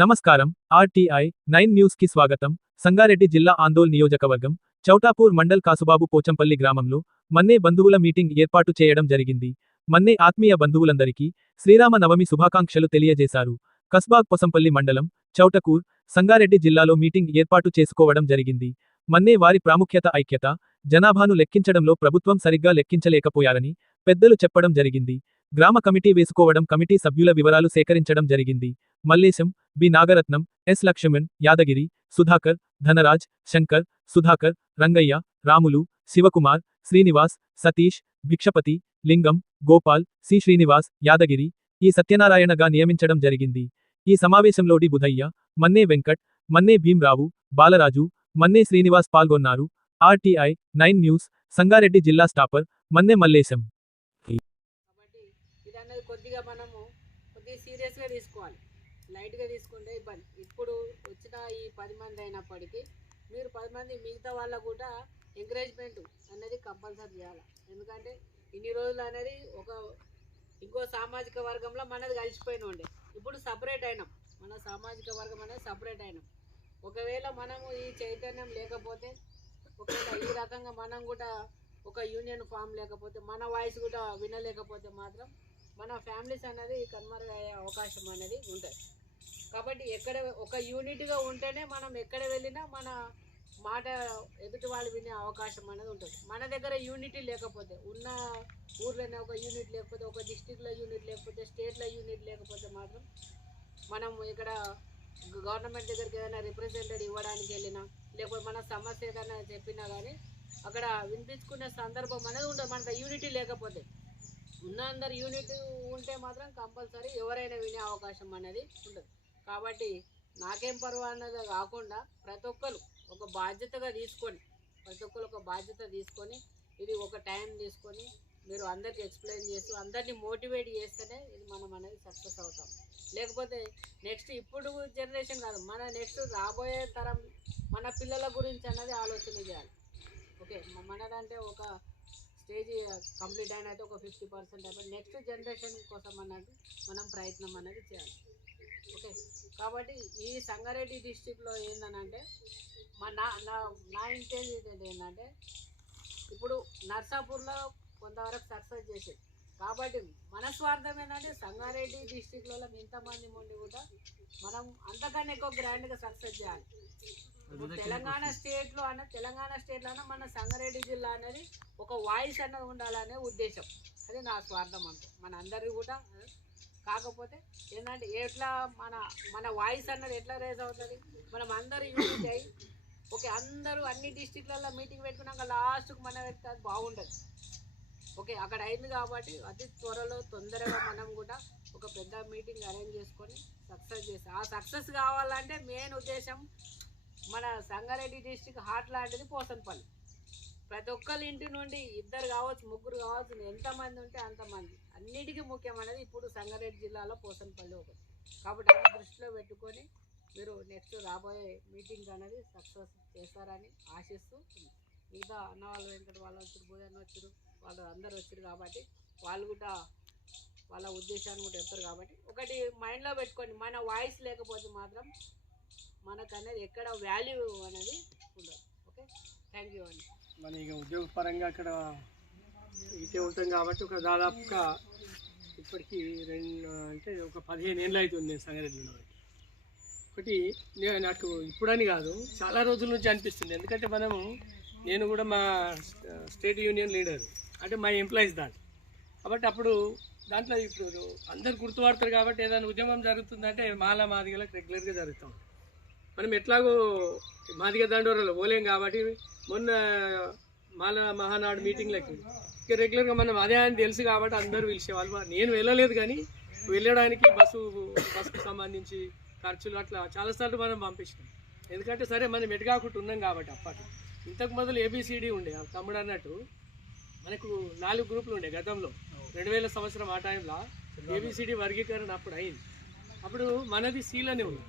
నమస్కారం. RTI 9 news కి స్వాగతం. సంగారెడ్డి జిల్లా ఆందోళ్ నియోజకవర్గం చౌటాపూర్ మండల్ కాసుబాబు పోచంపల్లి గ్రామంలో మన్నే బంధువుల మీటింగ్ ఏర్పాటు చేయడం జరిగింది. మన్నే ఆత్మీయ బంధువులందరికీ శ్రీరామ నవమి శుభాకాంక్షలు తెలియజేశారు. కస్బాగ్ పొసంపల్లి మండలం చౌటకూర్ సంగారెడ్డి జిల్లాలో మీటింగ్ ఏర్పాటు చేసుకోవడం జరిగింది. మన్నే వారి ప్రాముఖ్యత ఐక్యత, జనాభాను లెక్కించడంలో ప్రభుత్వం సరిగ్గా లెక్కించలేకపోయారని పెద్దలు చెప్పడం జరిగింది. గ్రామ కమిటీ వేసుకోవడం, కమిటీ సభ్యుల వివరాలు సేకరించడం జరిగింది. మల్లేశం, బి నాగరత్నం, ఎస్ లక్ష్మణ్, యాదగిరి, సుధాకర్, ధనరాజ్, శంకర్, సుధాకర్, రంగయ్య, రాములు, శివకుమార్, శ్రీనివాస్, సతీష్, భిక్షపతి, లింగం, గోపాల్, సి శ్రీనివాస్, యాదగిరి, ఈ సత్యనారాయణగా నియమించడం జరిగింది. ఈ సమావేశంలో డి బుధయ్య, మన్నే వెంకట్, మన్నే భీమ్రావు, బాలరాజు, మన్నే శ్రీనివాస్ పాల్గొన్నారు. ఆర్టీఐ 9 న్యూస్ సంగారెడ్డి జిల్లా స్టాపర్ మన్నే మల్లేశం. ఇది కొద్దిగా మనము కొద్దిగా సీరియస్గా తీసుకోవాలి. లైట్గా తీసుకుంటే ఇబ్బంది. ఇప్పుడు వచ్చిన ఈ 10 మంది అయినప్పటికీ మీరు 10 మంది మిగతా వాళ్ళకు కూడా ఎంకరేజ్మెంట్ అనేది కంపల్సరీ చేయాలి. ఎందుకంటే ఇన్ని రోజులు అనేది ఇంకో సామాజిక వర్గంలో మనది కలిసిపోయిన ఉండే. ఇప్పుడు సపరేట్ అయినాం, మన సామాజిక వర్గం అనేది సపరేట్ అయినాం. ఒకవేళ మనము ఈ చైతన్యం లేకపోతే, ఒకవేళ ఈ రకంగా మనం కూడా ఒక యూనియన్ ఫామ్ లేకపోతే, మన వాయిస్ కూడా వినలేకపోతే మాత్రం మన ఫ్యామిలీస్ అనేది కనుమరుగయ్యే అవకాశం అనేది ఉంటుంది. కాబట్టి ఒక యూనిట్గా ఉంటేనే మనం ఎక్కడ వెళ్ళినా మన మాట ఎదుటి వాళ్ళు వినే అవకాశం అనేది ఉంటుంది. మన దగ్గర యూనిటీ లేకపోతే, ఉన్న ఊర్లోనే ఒక యూనిట్ లేకపోతే, ఒక డిస్టిక్లో యూనిట్ లేకపోతే, స్టేట్లో యూనిట్ లేకపోతే మాత్రం మనం ఇక్కడ గవర్నమెంట్ దగ్గరికి ఏదైనా రిప్రజెంటేటివ్ ఇవ్వడానికి వెళ్ళినా, లేకపోతే మన సమస్య ఏదైనా చెప్పినా కానీ అక్కడ వినిపించుకునే సందర్భం అనేది ఉండదు. మన యూనిటీ లేకపోతే. ఉన్న అందరు యూనిట్ ఉంటే మాత్రం కంపల్సరీ ఎవరైనా వినే అవకాశం అనేది ఉంటుంది. కాబట్టి నాకేం పర్వా అన్నది కాకుండా ప్రతి ఒక్కరు ఒక బాధ్యతగా తీసుకొని, ఇది ఒక టైం తీసుకొని మీరు అందరికి ఎక్స్ప్లెయిన్ చేస్తూ అందరినీ మోటివేట్ చేస్తేనే ఇది మనం అనేది సక్సెస్ అవుతాం. లేకపోతే నెక్స్ట్ ఇప్పుడు జనరేషన్ కాదు, మన నెక్స్ట్ రాబోయే తరం మన పిల్లల గురించి అన్నది ఆలోచన చేయాలి. ఓకే, మనదంటే ఒక స్టేజ్ కంప్లీట్ అయిన అయితే ఒక 50% అయిపోయి నెక్స్ట్ జనరేషన్ కోసం అన్నది మనం ప్రయత్నం అనేది చేయాలి. ఓకే, కాబట్టి ఈ సంగారెడ్డి డిస్టిక్లో ఏంటంటే నా ఇంటెలిజెంట్ ఏంటంటే ఇప్పుడు నర్సాపూర్లో కొంతవరకు సక్సెస్ చేసేది. కాబట్టి మన స్వార్థం ఏంటంటే సంగారెడ్డి డిస్టిక్లలో ఇంతమంది ఉండి కూడా మనం అంతకన్నా ఎక్కువ గ్రాండ్గా సక్సెస్ చేయాలి. తెలంగాణ స్టేట్లో మన సంగారెడ్డి జిల్లా అనేది ఒక వాయిస్ అన్నది ఉండాలనే ఉద్దేశం. అది నా స్వార్థం అంటే మన అందరికీ కూడా. కాకపోతే ఏంటంటే ఎట్లా మన వాయిస్ అన్నది ఎట్లా రేజ్ అవుతుంది, మనం అందరూ యూనిట్ అయ్యి ఓకే అందరూ అన్ని డిస్టిక్లలో మీటింగ్ పెట్టుకున్నాక లాస్ట్కి మనం పెడితే అది బాగుండదు. ఓకే, అక్కడ అయింది కాబట్టి అతి తొందరగా మనం కూడా ఒక పెద్ద మీటింగ్ అరేంజ్ చేసుకొని సక్సెస్ చేస్తాం. ఆ సక్సెస్ కావాలంటే మెయిన్ ఉద్దేశం మన సంగారెడ్డి డిస్టిక్ హార్ట్ లాంటిది పోసంపల్లి. ప్రతి ఒక్కరి ఇంటి నుండి 2 కావచ్చు, 3 కావచ్చు, ఎంతమంది ఉంటే అంతమంది. అన్నిటికీ ముఖ్యమైనది ఇప్పుడు సంగారెడ్డి జిల్లాలో పోసంపల్లి ఒకటి. కాబట్టి అది దృష్టిలో పెట్టుకొని మీరు నెక్స్ట్ రాబోయే మీటింగ్ అనేది సక్సెస్ చేస్తారని ఆశిస్తూ, మిగతా అన్న వాళ్ళు వెంకట వాళ్ళు వచ్చారు, భూజన్న వచ్చారు, వాళ్ళు అందరూ వచ్చారు కాబట్టి వాళ్ళు కూడా వాళ్ళ ఉద్దేశాన్ని కూడా చెప్తారు. కాబట్టి ఒకటి మైండ్లో పెట్టుకోండి, మన వాయిస్ లేకపోతే మాత్రం మనకు అనేది ఎక్కడ వాల్యూ అనేది ఉండదు. ఓకే, థ్యాంక్ యూ అండి. మన ఇక ఉద్యోగపరంగా అక్కడ ఇటే ఉంటాం కాబట్టి ఒక దాదాపుగా ఇప్పటికీ ఒక 15 ఏళ్ళు అవుతుంది నేను సంగారెడ్డిలో. ఒకటి నాకు ఇప్పుడని కాదు, చాలా రోజుల నుంచి అనిపిస్తుంది. ఎందుకంటే నేను కూడా మా స్టేట్ యూనియన్ లీడర్, అంటే మా ఎంప్లాయీస్ కాబట్టి అప్పుడు దాంట్లో ఇప్పుడు అందరు గుర్తుపడతారు. కాబట్టి ఏదైనా ఉద్యమం జరుగుతుందంటే మాదిగలకు రెగ్యులర్గా జరుగుతాం. మనం ఎట్లాగో మాదిగ దండోరాలో పోలేం కాబట్టి మొన్న మహానాడు మీటింగ్లకి ఇక రెగ్యులర్గా మనం అదే అని తెలుసు కాబట్టి అందరూ పిలిచేవాళ్ళు. నేను వెళ్ళలేదు కానీ వెళ్ళడానికి బస్సుకు సంబంధించి ఖర్చులు అట్లా చాలాసార్లు మనం పంపించినాం. ఎందుకంటే సరే మనం ఎటుకాకుండా ఉన్నాం కాబట్టి. అప్పట్లో ఇంతకు మొదలు ABCD ఉండే, తమ్ముడు అన్నట్టు మనకు 4 గ్రూపులు ఉండే గతంలో. 2000 సంవత్సరం ఆ టైంలో ABCD వర్గీకరణ అప్పుడు అయింది. అప్పుడు మనది సీలోనే ఉంది,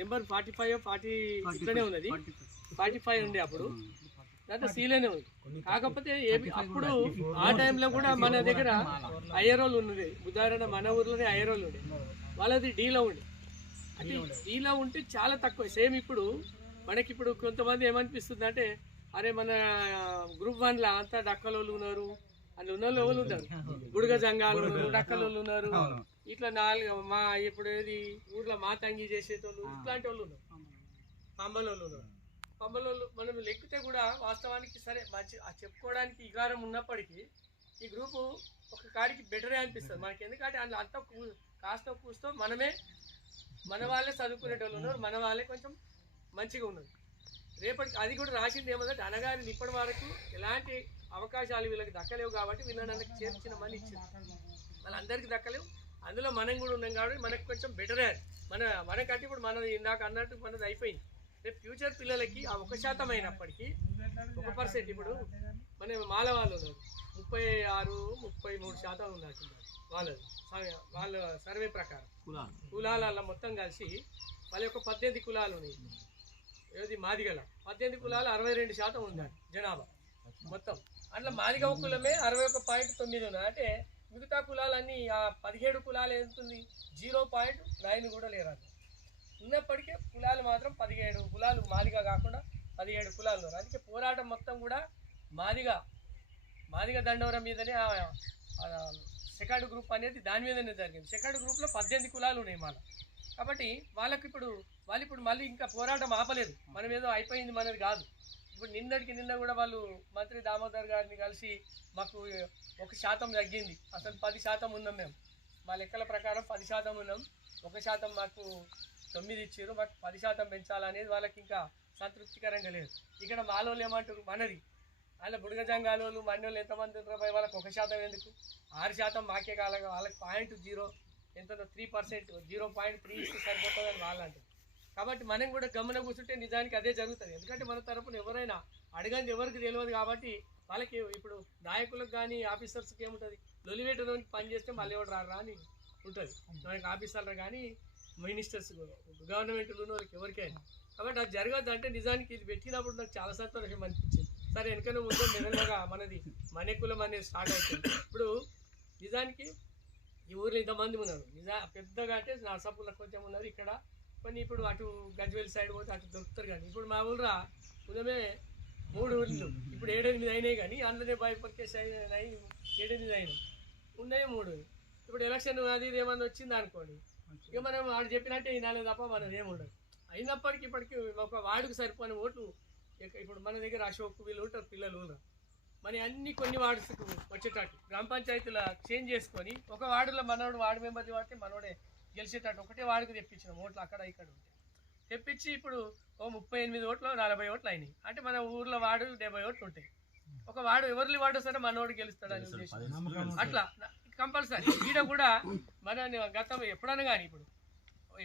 నెంబర్ 45 40 ఇట్లనే ఉన్నది, 45 ఉండే అప్పుడు. దాంట్లో సీలోనే ఉంది. కాకపోతే అప్పుడు ఆ టైంలో కూడా మన దగ్గర అయ్యరోళ్ళు ఉన్నది. ఉదాహరణ మన ఊర్లోనే అయ్యరోళ్ళు ఉండే, వాళ్ళది డీలో ఉండే. అంటే ఇలా ఉంటే చాలా తక్కువ. సేమ్ ఇప్పుడు మనకి ఇప్పుడు కొంతమంది ఏమనిపిస్తుంది అంటే అరే మన గ్రూప్ 1 అంతా డక్కలోళ్ళు ఉన్నారు, అందులో ఉన్న వాళ్ళు ఉన్నారు, బుడగ జంగాలు ఉన్నారు, డక్కలోళ్ళు ఉన్నారు, ఇట్లా 4 మా ఇప్పుడు ఏది ఊర్లో మాతంగి చేసేటోళ్ళు ఇట్లాంటి వాళ్ళు ఉన్నారు, పంబలోళ్ళు ఉన్నారు. పంబలోళ్ళు మనం లెక్కితే కూడా వాస్తవానికి సరే మంచి చెప్పుకోవడానికి వికారం ఉన్నప్పటికీ ఈ గ్రూపు ఒక కాడికి బెటరే అనిపిస్తుంది మనకి. ఎందుకంటే అందులో అంత కాస్త కూస్తో మన వాళ్ళే చదువుకునేటోళ్ళు ఉన్నారు, మన వాళ్ళే కొంచెం మంచిగా ఉన్నారు. రేపటికి అది కూడా రాసింది ఏమంటే అనగారిని ఇప్పటి వరకు ఎలాంటి అవకాశాలు వీళ్ళకి దక్కలేవు కాబట్టి వీళ్ళని చేర్చిన మని ఇచ్చింది, వాళ్ళందరికీ దక్కలేవు. అందులో మనం కూడా ఉన్నాం కాబట్టి మనకు కొంచెం బెటరే. మనకంటే ఇప్పుడు మనది ఇందాక అన్నట్టు మనది అయిపోయింది. రేపు ఫ్యూచర్ పిల్లలకి ఆ 1% అయినప్పటికీ 1% ఇప్పుడు మన మాల వాళ్ళు ఉన్నారు 36-33% ఉన్నట్టు వాళ్ళ సర్వే ప్రకారం కులాల మొత్తం కలిసి వాళ్ళ యొక్క 18 కులాలు ఉన్నాయి. ఏది మాదిగల 18 కులాలు 62% ఉందండి జనాభా మొత్తం. అందులో మాదిగ కులమే 61.9 ఉన్నాయి. అంటే మిగతా కులాలన్నీ ఆ 17 కులాలు ఎంతుంది 0.9 కూడా లేరు. ఉన్నప్పటికీ కులాలు మాత్రం 17 కులాలు మాదిగ కాకుండా 17 కులాలు ఉన్నారు. అందుకే పోరాటం మొత్తం కూడా మాదిగ దండవరం మీదనే సెకండ్ గ్రూప్ అనేది దాని మీదనే జరిగింది. సెకండ్ గ్రూప్లో 18 కులాలు ఉన్నాయి మన. కాబట్టి వాళ్ళు ఇప్పుడు మళ్ళీ ఇంకా పోరాటం ఆపలేదు. మనం ఏదో అయిపోయింది మనది కాదు. ఇప్పుడు నిన్న కూడా వాళ్ళు మంత్రి దామోదర్ గారిని కలిసి మాకు 1% తగ్గింది, అసలు 10% ఉన్నాం మేము, మా లెక్కల ప్రకారం 10% ఉన్నాం, 1% మాకు 9 ఇచ్చారు, మాకు 10% పెంచాలనేది వాళ్ళకి ఇంకా సంతృప్తికరంగా లేదు. ఇక్కడ మాలోళ్ళు ఏమంటారు మనది అలా బుడగ జంగాలోళ్ళు మన్నోళ్ళు ఎంతమంది ఉంటారు, వాళ్ళకి 1% ఎందుకు 6% మాకే కావాలి, వాళ్ళకి 0.0 ఎంత 3% 0.3 ఇస్తే సరిపోతుందని వాళ్ళు అంటారు. కాబట్టి మనం కూడా గమన కూర్చుంటే నిజానికి అదే జరుగుతుంది. ఎందుకంటే మన తరపున ఎవరైనా అడగంది ఎవరికి తెలియదు కాబట్టి వాళ్ళకి ఇప్పుడు నాయకులకు కానీ ఆఫీసర్స్కి ఏముంటుంది లొలివేటలోకి పని చేస్తే మళ్ళీ ఎవరు రారా అని ఉంటుంది మనకి ఆఫీసర్లు కానీ మినిస్టర్స్ గవర్నమెంట్లు ఉన్న వాళ్ళకి ఎవరికైనా. కాబట్టి అది జరగద్దు. అంటే నిజానికి ఇది పెట్టినప్పుడు నాకు చాలా సంతోషం అనిపించింది. సరే వెనకనే ముందు మెల్లగా మనది మన కులం అనేది స్టార్ట్ అవుతుంది. ఇప్పుడు నిజానికి ఈ ఊర్లో ఇంతమంది ఉన్నారు, పెద్దగా అంటే నర్సాపూర్లో కొంచెం ఉన్నారు, ఇక్కడ కొన్ని ఇప్పుడు అటు గజ్వేల్ సైడ్ పోతే అటు దొరుకుతారు. కానీ ఇప్పుడు మా ఊళ్ళో ఉదయమే 3 ఊళ్ళు ఇప్పుడు 7-8 అయినాయి, కానీ అందులోనే బైపర్కేస్ అయినాయి 7-8 అయినాయి, ఉన్నాయి 3. ఇప్పుడు ఎలక్షన్ అది ఇది ఏమన్నా వచ్చింది అనుకోండి, ఇక మనం వాడు చెప్పినట్టే వినాలి తప్ప మనం ఏముండదు. అయినప్పటికీ ఇప్పటికీ ఒక వార్డుకు సరిపోయిన ఓట్లు ఇప్పుడు మన దగ్గర అశోక్ వీళ్ళు ఉంటారు పిల్లలు మరి అన్ని కొన్ని వార్డ్స్కు వచ్చేటట్టు గ్రామ పంచాయతీలో చేంజ్ చేసుకొని ఒక వార్డులో మనోడు వార్డు మెంబర్ని వాడితే మనోడే గెలిచేటట్టు ఒకటే వార్డుకు తెప్పించిన ఓట్లు అక్కడ ఇక్కడ ఉంటాయి. తెప్పించి ఇప్పుడు 38 ఓట్లు 40 ఓట్లు అయినాయి. అంటే మన ఊర్లో వార్డు 70 ఓట్లు ఉంటాయి. ఒక వార్డు ఎవరి వార్డు సరే మనోడు గెలుస్తాడని ఉద్దేశం. అట్లా కంపల్సరీ ఈడ కూడా మన గతం ఎప్పుడన్నా కానీ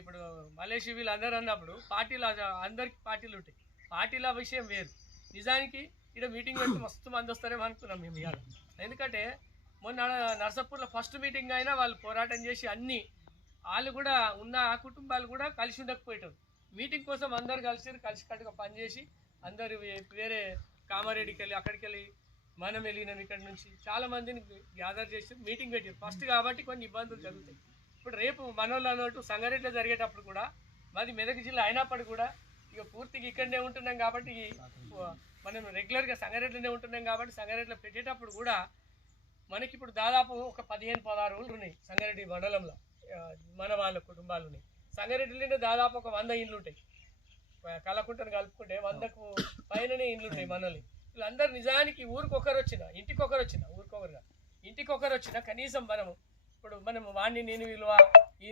ఇప్పుడు మలేషియా వీళ్ళు అందరూ అన్నప్పుడు పార్టీలు అందరికి పార్టీలు ఉంటాయి, పార్టీల విషయం వేరు. నిజానికి ఇక్కడ మీటింగ్ పెడితే మస్తు మంది వస్తారేమో అనుకున్నాం మేము ఇవాళ. ఎందుకంటే మొన్న నర్సాపూర్లో ఫస్ట్ మీటింగ్ అయినా వాళ్ళు పోరాటం చేసి అన్ని వాళ్ళు కూడా ఉన్న ఆ కుటుంబాలు కూడా కలిసి ఉండకపోయేటారు. మీటింగ్ కోసం అందరు కలిసికట్టుగా పనిచేసి అందరు వేరే కామారెడ్డికి వెళ్ళి అక్కడికి వెళ్ళి మనం వెళ్ళినాం, ఇక్కడ నుంచి చాలా మందిని గ్యాదర్ చేసి మీటింగ్ పెట్టారు ఫస్ట్. కాబట్టి కొన్ని ఇబ్బందులు జరుగుతాయి. ఇప్పుడు రేపు మనోళ్ళు అన్నట్టు సంగారెడ్డిలో జరిగేటప్పుడు కూడా మాది మెదక్ జిల్లా అయినప్పటికీ కూడా ఇక పూర్తిగా ఇక్కడనే ఉంటున్నాం కాబట్టి మనం రెగ్యులర్గా సంగారెడ్డిలోనే ఉంటున్నాం కాబట్టి సంగారెడ్డిలో పెట్టేటప్పుడు కూడా మనకి ఇప్పుడు దాదాపు ఒక 15-16 ఊళ్ళు ఉన్నాయి సంగారెడ్డి మండలంలో. మన వాళ్ళ కుటుంబాలు ఉన్నాయి. సంగారెడ్డిలోనే దాదాపు ఒక 100 ఇండ్లు ఉంటాయి, కలకుంటను కలుపుకుంటే 100కు పైననే ఇండ్లు ఉంటాయి మనల్ని. వీళ్ళందరూ నిజానికి ఊరికొకరు వచ్చినా ఇంటికొకరు వచ్చినా కనీసం మనం వాడిని నేను విలువ ఈ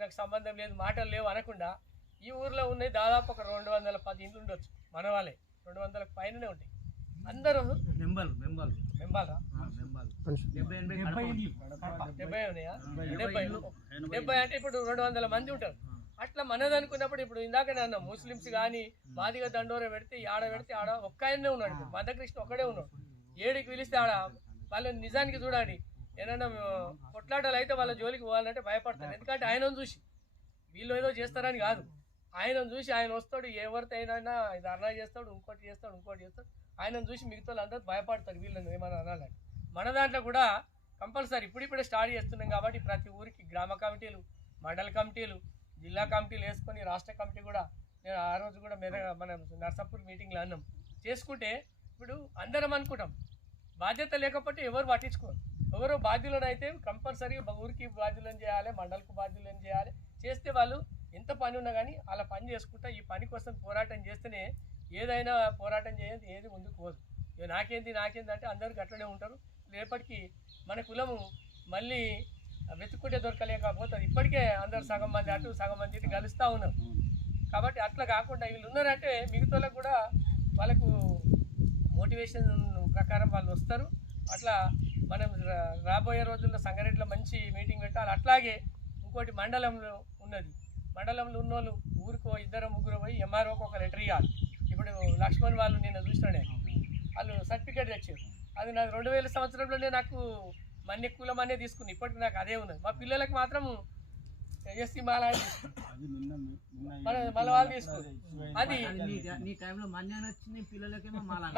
నాకు సంబంధం లేదు మాటలు లేవు అనకుండా ఈ ఊర్లో ఉన్నాయి దాదాపు ఒక 210 ఇండ్లు ఉండొచ్చు మన వాళ్ళే, 200కు పైననే ఉంటాయి. అందరూ మెంబర్లు 70 ఉన్నాయా 70 అంటే ఇప్పుడు 200 మంది ఉంటారు. అట్లా మనది అనుకున్నప్పుడు ఇప్పుడు ఇందాక అన్న ముస్లిమ్స్ కానీ మాదిగ దండోర పెడితే ఆడ ఒక్క ఆయనే ఉన్నాడు, మందకృష్ణ ఒక్కడే ఉన్నాడు. 7కి పిలిస్తే ఆడ వాళ్ళని నిజానికి చూడండి ఏదైనా కొట్లాటలు అయితే వాళ్ళ జోలికి పోవాలంటే భయపడతారు. ఎందుకంటే ఆయనను చూసి వీళ్ళు ఏదో చేస్తారని కాదు, ఆయనను చూసి ఆయన వస్తాడు ఎవరితో అయినా ఇది అన్నా చేస్తాడు ఇంకోటి చేస్తాడు ఆయనను చూసి మిగతా అందరూ భయపడతారు వీళ్ళని ఏమైనా అనాలంటే. మన దాంట్లో కూడా కంపల్సరీ ఇప్పుడిప్పుడే స్టార్ట్ చేస్తున్నాం కాబట్టి ప్రతి ఊరికి గ్రామ కమిటీలు మండల కమిటీలు జిల్లా కమిటీలు వేసుకొని రాష్ట్ర కమిటీ కూడా నేను ఆ రోజు కూడా మన నర్సాపూర్ మీటింగ్లో అన్నాం చేసుకుంటే ఇప్పుడు అందరం అనుకుంటాం బాధ్యత లేకపోతే ఎవరు పట్టించుకోరు. ఎవరో బాధ్యులను అయితే కంపల్సరీ ఊరికి బాధ్యులను చేయాలి, మండలకు బాధ్యులను చేయాలి. చేస్తే వాళ్ళు ఎంత పని ఉన్నా కానీ అలా పని చేసుకుంటా ఈ పని కోసం పోరాటం చేస్తేనే ఏదైనా పోరాటం చేయండి ఏది ముందుకు పోదు. నాకేంది అంటే అందరికి అట్లనే ఉంటారు. రేపటికి మన కులము మళ్ళీ వెతుక్కుంటే దొరకలేకపోతుంది. ఇప్పటికే అందరు సగం మంది అటు సగం మంది ఇటు కలుస్తూ ఉన్నారు. కాబట్టి అట్లా కాకుండా వీళ్ళు ఉన్నారంటే మిగతాలకు కూడా వాళ్ళకు మోటివేషన్ ప్రకారం వాళ్ళు వస్తారు. అట్లా మనం రాబోయే రోజుల్లో సంగారెడ్డిలో మంచి మీటింగ్ పెట్టాలి. అట్లాగే ఇంకోటి మండలంలో ఉన్నది, మండలంలో ఉన్న వాళ్ళు ఊరికో 2-3 పోయి ఎంఆర్ఓకి ఒక లెటర్ ఇవ్వాలి. ఇప్పుడు లక్ష్మణ్ వాళ్ళు నేను చూసినాడే వాళ్ళు సర్టిఫికేట్ తెచ్చారు. అది నాకు 2000 సంవత్సరంలోనే నాకు మన్య కులం అనేది తీసుకుని ఇప్పటికి నాకు అదే ఉన్నది. మా పిల్లలకు మాత్రం ఎస్సీ మాల మళ్ళీ వాళ్ళు తీసుకున్నారు. అది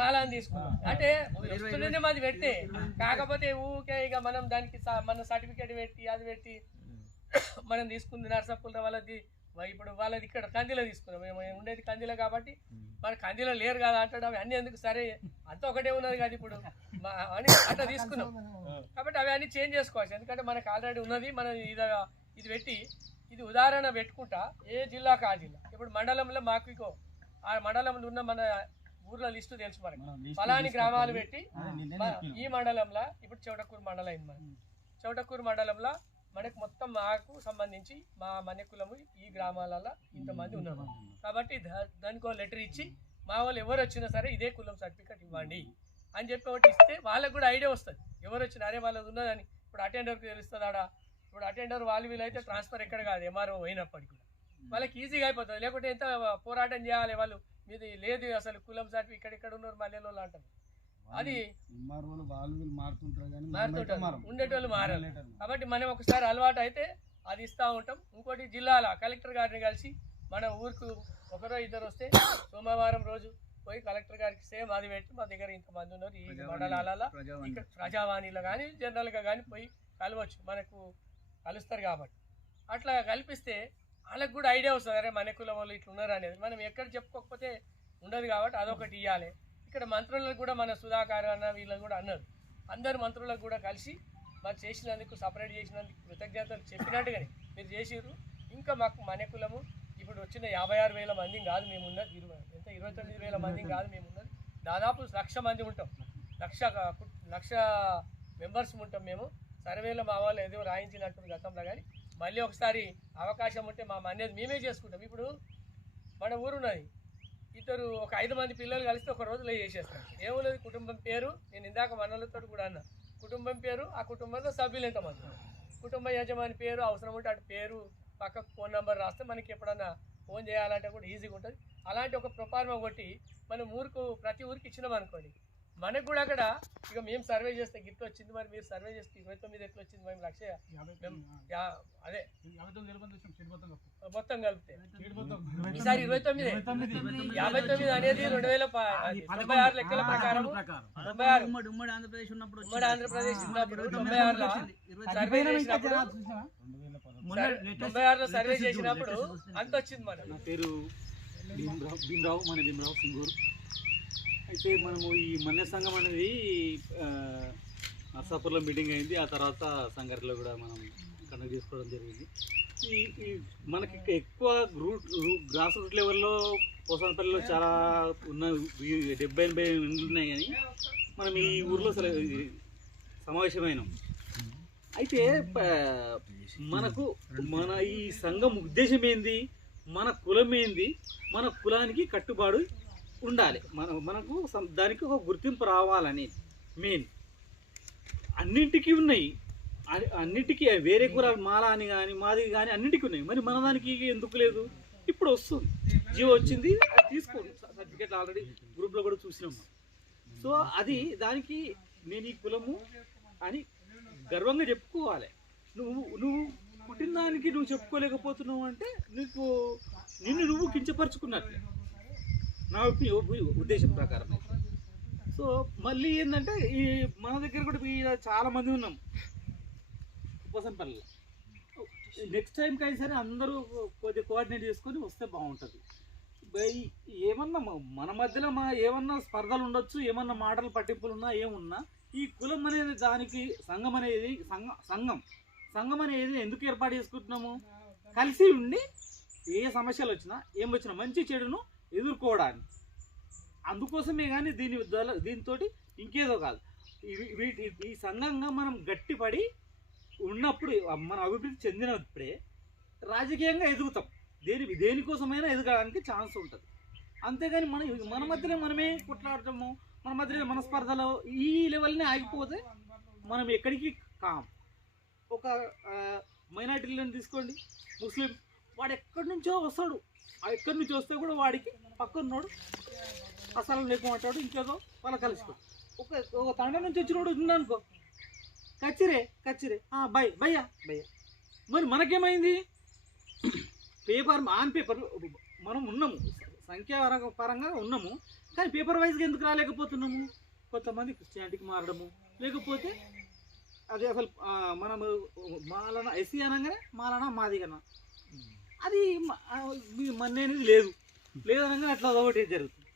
మాల అని తీసుకున్నాం అంటే వస్తుంటేనే మాది పెడితే కాకపోతే ఊకే ఇక మనం దానికి మన సర్టిఫికేట్ పెట్టి అది పెట్టి మనం తీసుకుంది నర్సాపూర్ వాళ్ళది. ఇప్పుడు వాళ్ళది ఇక్కడ కందిలో తీసుకున్నాం, మేము ఉండేది కందిలో కాబట్టి మన కందిలో లేరు కదా అంటాడు. అవి అన్నీ ఎందుకు సరే అంతా ఒకటే ఉన్నది కదా ఇప్పుడు అని అట్లా తీసుకున్నాం. కాబట్టి అవి అన్నీ చేంజ్ చేసుకోవచ్చు, ఎందుకంటే మనకు ఆల్రెడీ ఉన్నది. మనం ఇది పెట్టి ఇది ఉదాహరణ పెట్టుకుంటా ఏ జిల్లాకు ఆ జిల్లా. ఇప్పుడు మండలంలో మాకు ఆ మండలంలో ఉన్న మన ఊర్ల లిస్టు తెలుసు మనకి, ఫలాని గ్రామాలు పెట్టి ఈ మండలంలో ఇప్పుడు చౌటకూరు మండలం అయింది. మనకి చౌటకూరు మండలంలో మనకు మొత్తం మాకు సంబంధించి మా మన్య కులము ఈ గ్రామాలలో ఇంతమంది ఉన్నారు కాబట్టి దానికో లెటర్ ఇచ్చి మా వాళ్ళు ఎవరు వచ్చినా సరే ఇదే కులం సర్టిఫికేట్ ఇవ్వండి అని చెప్పి ఒకటి ఇస్తే వాళ్ళకు కూడా ఐడియా వస్తుంది. ఎవరు వచ్చినా అరే వాళ్ళది ఉన్నదని. ఇప్పుడు అటెండర్కి తెలుస్తుంది ఆడ. ఇప్పుడు అటెండర్ వాళ్ళు వీళ్ళైతే ట్రాన్స్ఫర్ ఎక్కడ కాదు ఎంఆర్ఓ అయినప్పటికీ కూడా వాళ్ళకి ఈజీగా అయిపోతుంది. లేకుంటే ఎంత పోరాటం చేయాలి, వాళ్ళు మీది లేదు అసలు కులం సర్టిఫికేట్ ఇక్కడ ఉన్నారు మల్లెలో అంటారు. అది మారుతుంటారు, ఉండేటోళ్ళు మారాలి. కాబట్టి మనం ఒకసారి అలవాటు అయితే అది ఇస్తూ ఉంటాం. ఇంకోటి జిల్లాల కలెక్టర్ గారిని కలిసి మన ఊరికి 1-2 వస్తే సోమవారం రోజు పోయి కలెక్టర్ గారికి సేమ్ అది పెట్టి మా దగ్గర ఇంతమంది ఉన్నారు ఈ మండలాలలో ఇక్కడ ప్రజావాణిలో కానీ జనరల్గా కానీ పోయి కలవచ్చు, మనకు కలుస్తారు. కాబట్టి అట్లా కల్పిస్తే వాళ్ళకి కూడా ఐడియా వస్తుంది, అరే మన కులం వాళ్ళు ఇట్లా ఉన్నారు అనేది. మనం ఎక్కడ చెప్పుకోకపోతే ఉండదు కాబట్టి అదొకటి ఇవ్వాలి. ఇక్కడ మంత్రులకు కూడా మన సుధాకర్ అన్న వీళ్ళని కూడా అన్నారు. అందరు మంత్రులకు కూడా కలిసి మాకు చేసినందుకు సపరేట్ చేసినందుకు కృతజ్ఞతలు చెప్పినట్టుగానే మీరు చేసిర్రు. ఇంకా మాకు మన కులము ఇప్పుడు వచ్చిన 56,000 మంది కాదు మేము ఉన్నది, 29,000 మంది కాదు మేము ఉన్నది. దాదాపు 1,00,000 మంది ఉంటాం, 1,00,000 మెంబర్స్ ఉంటాం మేము. సర్వేలో మా వాళ్ళు ఏదో రాయించినట్టు గతంలో, కానీ మళ్ళీ ఒకసారి అవకాశం ఉంటే మా అనేది మేమే చేసుకుంటాం. ఇప్పుడు మన ఊరున్నది, ఇద్దరు ఒక 5 మంది పిల్లలు కలిస్తే ఒక రోజులో చేసేస్తాం. ఏమున్నది కుటుంబం పేరు, నేను ఇందాక మనలతో కూడా అన్నా, కుటుంబం పేరు, ఆ కుటుంబంలో సభ్యులు ఎంతమంది, కుటుంబ యజమాని పేరు, అవసరం ఉంటే అటు పేరు పక్కకు ఫోన్ నెంబర్ రాస్తే మనకి ఎప్పుడన్నా ఫోన్ చేయాలంటే కూడా ఈజీగా ఉంటుంది. అలాంటి ఒక ప్రొఫార్మా కొట్టి మనం ప్రతి ఊరికి ఇచ్చినాం అనుకోండి, మనకు కూడా అక్కడ ఇక మేము సర్వే చేస్తే గిఫ్ట్ వచ్చింది, మరి మీరు సర్వే చేస్తే 29 ఎట్లా వచ్చింది, మేము 1,00,000 అదే మొత్తం కలిపితే ఈసారి 29. 59 అనేది 2096 లెక్కల ప్రకారం 96 ఉమ్మడి ఆంధ్రప్రదేశ్ ఉన్నప్పుడు సర్వే చేసినప్పుడు 96లో సర్వే చేసినప్పుడు అంత వచ్చింది. మన పేరు భీమరావు సింగూరు. అయితే మనము ఈ మన్య సంఘం అనేది నర్సాపూర్లో మీటింగ్ అయింది. ఆ తర్వాత సంగారెడ్డిలో కూడా మనం కండక్ట్ చేసుకోవడం జరిగింది. ఈ మనకి ఎక్కువ గ్రాస్ రూట్ లెవెల్లో పోసానపల్లిలో చాలా ఉన్న 70-80 ఇండ్లు ఉన్నాయి, కానీ మనం ఈ ఊర్లో సమావేశమైనాం. అయితే మన ఈ సంఘం ఉద్దేశం ఏంది, మన కులం ఏంది, మన కులానికి కట్టుబాటు ఉండాలి, మనకు దానికి ఒక గుర్తింపు రావాలని మెయిన్. అన్నింటికీ ఉన్నాయి, అన్నిటికీ వేరే కులాలు మాల అని కానీ మాది కానీ అన్నింటికీ ఉన్నాయి. మరి మన దానికి ఎందుకు లేదు? ఇప్పుడు వస్తుంది, జియో వచ్చింది, అది తీసుకోండి. సర్టిఫికేట్ ఆల్రెడీ గ్రూప్లో కూడా చూసినాం. సో అది దానికి నేను ఈ కులము అని గర్వంగా చెప్పుకోవాలి. నువ్వు పుట్టిన దానికి నువ్వు చెప్పుకోలేకపోతున్నావు అంటే నిన్ను నువ్వు కించపరుచుకున్నట్లే నా ఉద్దేశం ప్రకారం. సో మళ్ళీ ఏంటంటే ఈ మన దగ్గర కూడా చాలా మంది ఉన్నాం పోసనపల్లిలో. నెక్స్ట్ టైంకి అయినా సరే అందరూ కొద్దిగా కోఆర్డినేట్ చేసుకొని వస్తే బాగుంటుంది. ఏమన్నా మన మధ్యలో ఏమన్నా స్పర్ధలు ఉండొచ్చు, ఏమన్నా మాటలు పట్టింపులు ఉన్నా ఏమున్నా, ఈ కులం అనేది దానికి సంఘం అనేది సంఘం అనేది ఎందుకు ఏర్పాటు చేసుకుంటున్నాము? కలిసి ఉండి ఏ సమస్యలు వచ్చినా ఏం వచ్చినా మంచి చెడును ఎదుర్కోవడానికి. అందుకోసమే కానీ దీంతో ఇంకేదో కాదు. ఈ సంఘంగా మనం గట్టిపడి ఉన్నప్పుడు, మనం అభివృద్ధి చెందినప్పుడే రాజకీయంగా ఎదుగుతాం. దేనికోసమైనా ఎదగడానికి ఛాన్స్ ఉంటుంది. అంతేగాని మన మధ్యలో మనమే కొట్లాడటము, మన మధ్యలో మన స్పర్ధలో ఈ లెవెల్నే ఆగిపోతే మనం ఎక్కడికి కాం. ఒక మైనారిటీలను తీసుకోండి, ముస్లిం, వాడు ఎక్కడి నుంచో వస్తాడు. ఎక్కడి నుంచి వస్తే కూడా వాడికి పక్కనున్నాడు అసలు లేకపోతాడు, ఇంకేదో వాళ్ళ కలుసుకోడు. ఒక తండ నుంచి వచ్చినోడు ఉన్నానుకో, కచ్చిరే భయ్యా. మరి మనకేమైంది? ఆన్ పేపర్ మనం ఉన్నాము, సంఖ్యాపరంగా ఉన్నాము, కానీ పేపర్ వైజ్గా ఎందుకు రాలేకపోతున్నాము? కొంతమంది క్రిస్టియానిటీకి మారడము, లేకపోతే అది అసలు మనము మాలన ఎస్సీ అనగానే మాలన మాదిగన, అది మన్నే అనేది లేదనగానే అట్లా ఒకటి జరుగుతుంది.